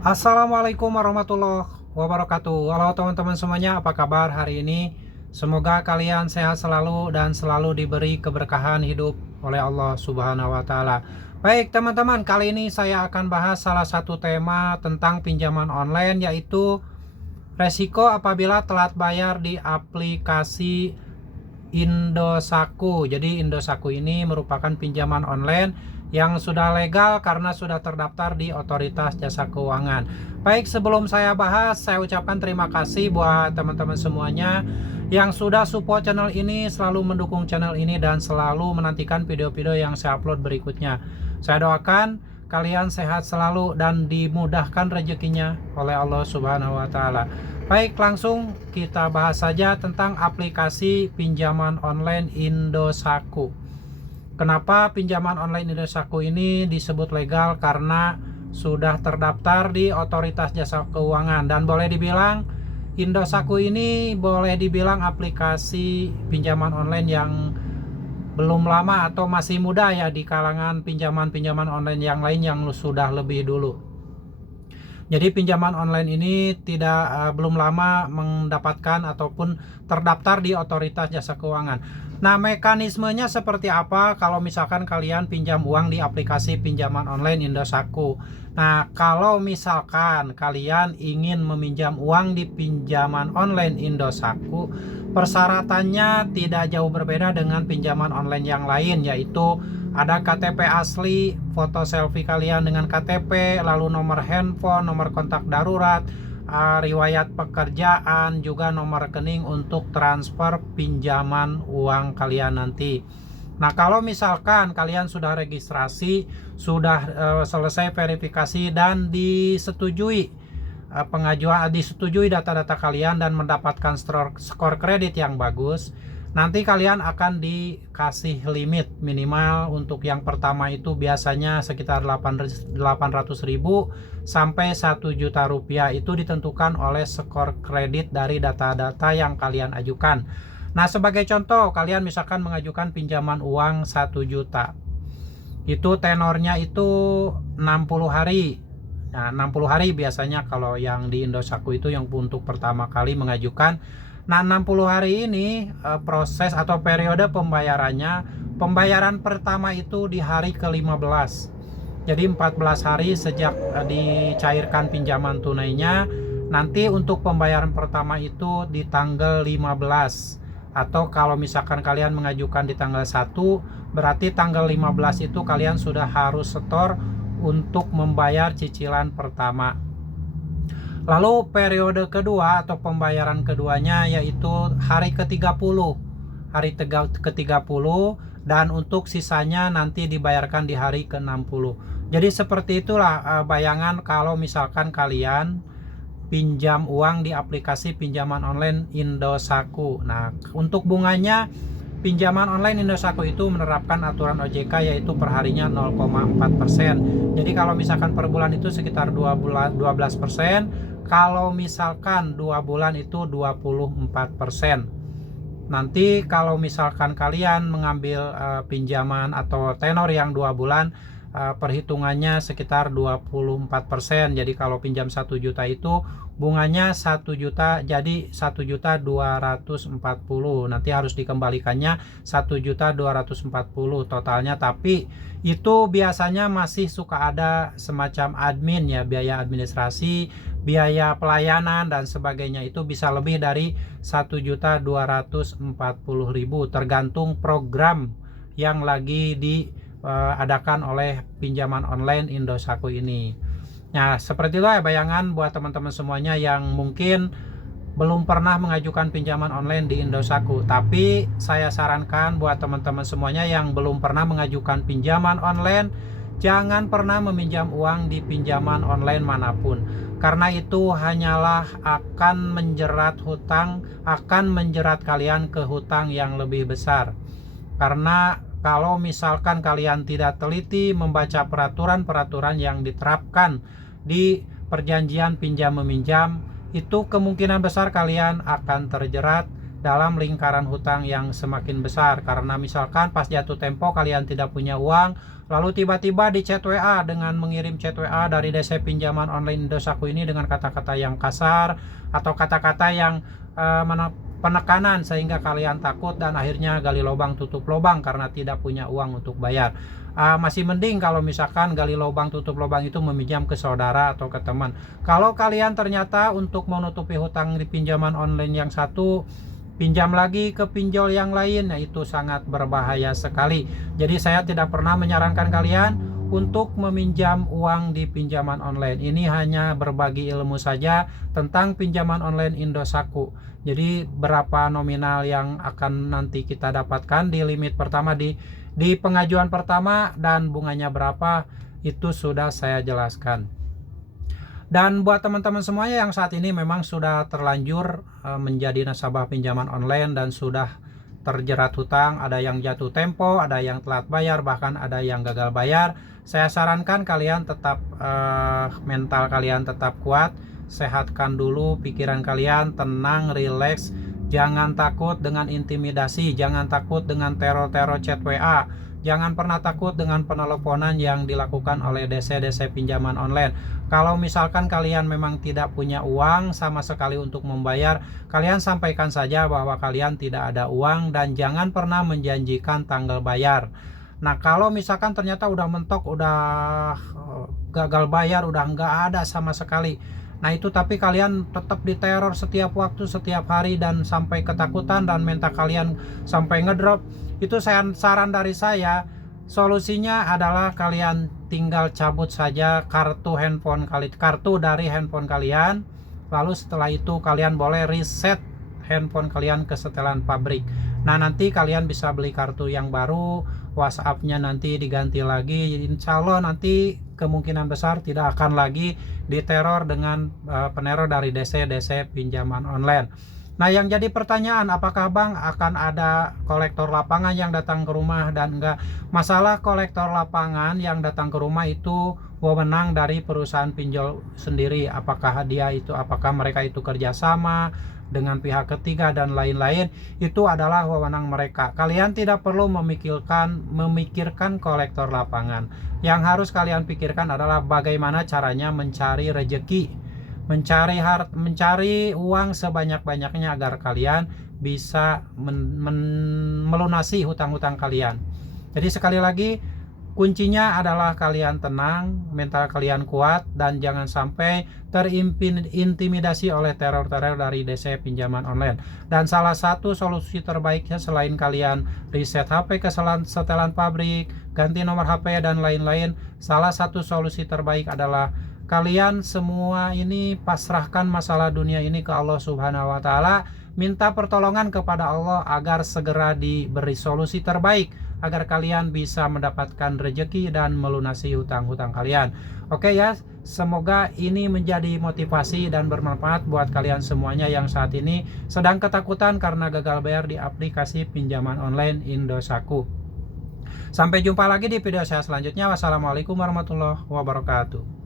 Assalamualaikum warahmatullahi wabarakatuh. Halo teman-teman semuanya, apa kabar hari ini? Semoga kalian sehat selalu dan selalu diberi keberkahan hidup oleh Allah Subhanahu wa taala. Baik, teman-teman, kali ini saya akan bahas salah satu tema tentang pinjaman online, yaitu resiko apabila telat bayar di aplikasi Indosako. Jadi Indosako ini merupakan pinjaman online yang sudah legal karena sudah terdaftar di Otoritas Jasa Keuangan. Baik, sebelum saya bahas, saya ucapkan terima kasih buat teman-teman semuanya yang sudah support channel ini, selalu mendukung channel ini, dan selalu menantikan video-video yang saya upload berikutnya. Saya doakan kalian sehat selalu dan dimudahkan rezekinya oleh Allah Subhanahu wa taala. Baik, langsung kita bahas saja tentang aplikasi pinjaman online Indosako. Kenapa pinjaman online Indosako ini disebut legal? Karena sudah terdaftar di Otoritas Jasa Keuangan, dan boleh dibilang Indosako ini boleh dibilang aplikasi pinjaman online yang belum lama atau masih muda ya di kalangan pinjaman-pinjaman online yang lain yang sudah lebih dulu. Jadi pinjaman online ini belum lama mendapatkan ataupun terdaftar di Otoritas Jasa Keuangan. Nah, mekanismenya seperti apa kalau misalkan kalian pinjam uang di aplikasi pinjaman online Indosako? Nah, kalau misalkan kalian ingin meminjam uang di pinjaman online Indosako, persyaratannya tidak jauh berbeda dengan pinjaman online yang lain, yaitu ada KTP asli, foto selfie kalian dengan KTP, lalu nomor handphone, nomor kontak darurat, riwayat pekerjaan, juga nomor rekening untuk transfer pinjaman uang kalian nanti. Nah, kalau misalkan kalian sudah registrasi, sudah selesai verifikasi dan disetujui disetujui data-data kalian dan mendapatkan skor kredit yang bagus, nanti kalian akan dikasih limit minimal. Untuk yang pertama itu biasanya sekitar 800.000 sampai 1 juta rupiah, itu ditentukan oleh skor kredit dari data-data yang kalian ajukan. Nah, sebagai contoh, kalian misalkan mengajukan pinjaman uang 1 juta, itu tenornya itu 60 hari. Nah, 60 hari biasanya kalau yang di Indosako itu yang untuk pertama kali mengajukan. Nah, 60 hari ini proses atau periode pembayarannya, pembayaran pertama itu di hari ke-15. Jadi 14 hari sejak dicairkan pinjaman tunainya. Nanti untuk pembayaran pertama itu di tanggal 15. Atau kalau misalkan kalian mengajukan di tanggal 1, berarti tanggal 15 itu kalian sudah harus setor untuk membayar cicilan pertama. Lalu periode kedua atau pembayaran keduanya yaitu hari ke-30. Hari ke-30, dan untuk sisanya nanti dibayarkan di hari ke-60. Jadi seperti itulah bayangan kalau misalkan kalian pinjam uang di aplikasi pinjaman online Indosako. Nah, untuk bunganya, pinjaman online Indosako itu menerapkan aturan OJK, yaitu perharinya 0,4%. Jadi kalau misalkan per bulan itu sekitar 12%, kalau misalkan 2 bulan itu 24%. Nanti kalau misalkan kalian mengambil pinjaman atau tenor yang 2 bulan, perhitungannya sekitar 24%. Jadi kalau pinjam 1 juta itu bunganya 1 juta, jadi 1.240.000. Nanti harus dikembalikannya 1.240.000 totalnya. Tapi itu biasanya masih suka ada semacam admin ya, biaya administrasi, biaya pelayanan dan sebagainya, itu bisa lebih dari 1.240.000 tergantung program yang lagi diadakan oleh pinjaman online Indosako ini. Nah, seperti itu ya bayangan buat teman-teman semuanya yang mungkin belum pernah mengajukan pinjaman online di Indosako. Tapi saya sarankan buat teman-teman semuanya yang belum pernah mengajukan pinjaman online, jangan pernah meminjam uang di pinjaman online manapun, karena itu hanyalah akan menjerat kalian ke hutang yang lebih besar. Karena kalau misalkan kalian tidak teliti membaca peraturan-peraturan yang diterapkan di perjanjian pinjam meminjam, itu kemungkinan besar kalian akan terjerat dalam lingkaran hutang yang semakin besar. Karena misalkan pas jatuh tempo kalian tidak punya uang, lalu tiba-tiba di chat WA dengan mengirim chat WA dari DC pinjaman online Indosatku ini dengan kata-kata yang kasar atau kata-kata yang penekanan, sehingga kalian takut dan akhirnya gali lubang tutup lubang karena tidak punya uang untuk bayar. Masih mending kalau misalkan gali lubang tutup lubang itu meminjam ke saudara atau ke teman. Kalau kalian ternyata untuk menutupi hutang di pinjaman online yang satu, pinjam lagi ke pinjol yang lain, nah itu sangat berbahaya sekali. Jadi saya tidak pernah menyarankan kalian untuk meminjam uang di pinjaman online. Ini hanya berbagi ilmu saja tentang pinjaman online Indosatku. Jadi berapa nominal yang akan nanti kita dapatkan di limit pertama, di pengajuan pertama, dan bunganya berapa, itu sudah saya jelaskan. Dan buat teman-teman semuanya yang saat ini memang sudah terlanjur menjadi nasabah pinjaman online dan sudah terjerat hutang, ada yang jatuh tempo, ada yang telat bayar, bahkan ada yang gagal bayar, saya sarankan kalian tetap mental kalian tetap kuat, sehatkan dulu pikiran kalian, tenang, rileks, jangan takut dengan intimidasi, jangan takut dengan teror-teror chat WA, jangan pernah takut dengan penelponan yang dilakukan oleh DC pinjaman online. Kalau misalkan kalian memang tidak punya uang sama sekali untuk membayar, kalian sampaikan saja bahwa kalian tidak ada uang dan jangan pernah menjanjikan tanggal bayar. Nah, kalau misalkan ternyata udah mentok, udah gagal bayar, udah nggak ada sama sekali, nah itu tapi kalian tetap diteror setiap waktu, setiap hari, dan sampai ketakutan dan mental kalian sampai ngedrop, itu saran dari saya, solusinya adalah kalian tinggal cabut saja kartu dari handphone kalian. Lalu setelah itu kalian boleh reset handphone kalian ke setelan pabrik. Nah, nanti kalian bisa beli kartu yang baru, WhatsApp-nya nanti diganti lagi. Insya Allah nanti kemungkinan besar tidak akan lagi diteror dengan peneror dari DC pinjaman online. Nah, yang jadi pertanyaan, apakah Bang akan ada kolektor lapangan yang datang ke rumah? Dan enggak, masalah kolektor lapangan yang datang ke rumah itu wewenang dari perusahaan pinjol sendiri. Apakah mereka itu kerjasama dengan pihak ketiga dan lain-lain, itu adalah wewenang mereka. Kalian tidak perlu memikirkan kolektor lapangan. Yang harus kalian pikirkan adalah bagaimana caranya mencari rejeki, mencari uang sebanyak-banyaknya agar kalian bisa melunasi hutang-hutang kalian. Jadi sekali lagi, kuncinya adalah kalian tenang, mental kalian kuat, dan jangan sampai terintimidasi oleh teror-teror dari DC pinjaman online. Dan salah satu solusi terbaiknya selain kalian reset HP ke setelan pabrik, ganti nomor HP dan lain-lain, salah satu solusi terbaik adalah kalian semua ini pasrahkan masalah dunia ini ke Allah Subhanahu wa Ta'ala, minta pertolongan kepada Allah agar segera diberi solusi terbaik, agar kalian bisa mendapatkan rezeki dan melunasi hutang-hutang kalian. Oke ya, semoga ini menjadi motivasi dan bermanfaat buat kalian semuanya yang saat ini sedang ketakutan karena gagal bayar di aplikasi pinjaman online Indosatku. Sampai jumpa lagi di video saya selanjutnya. Wassalamualaikum warahmatullahi wabarakatuh.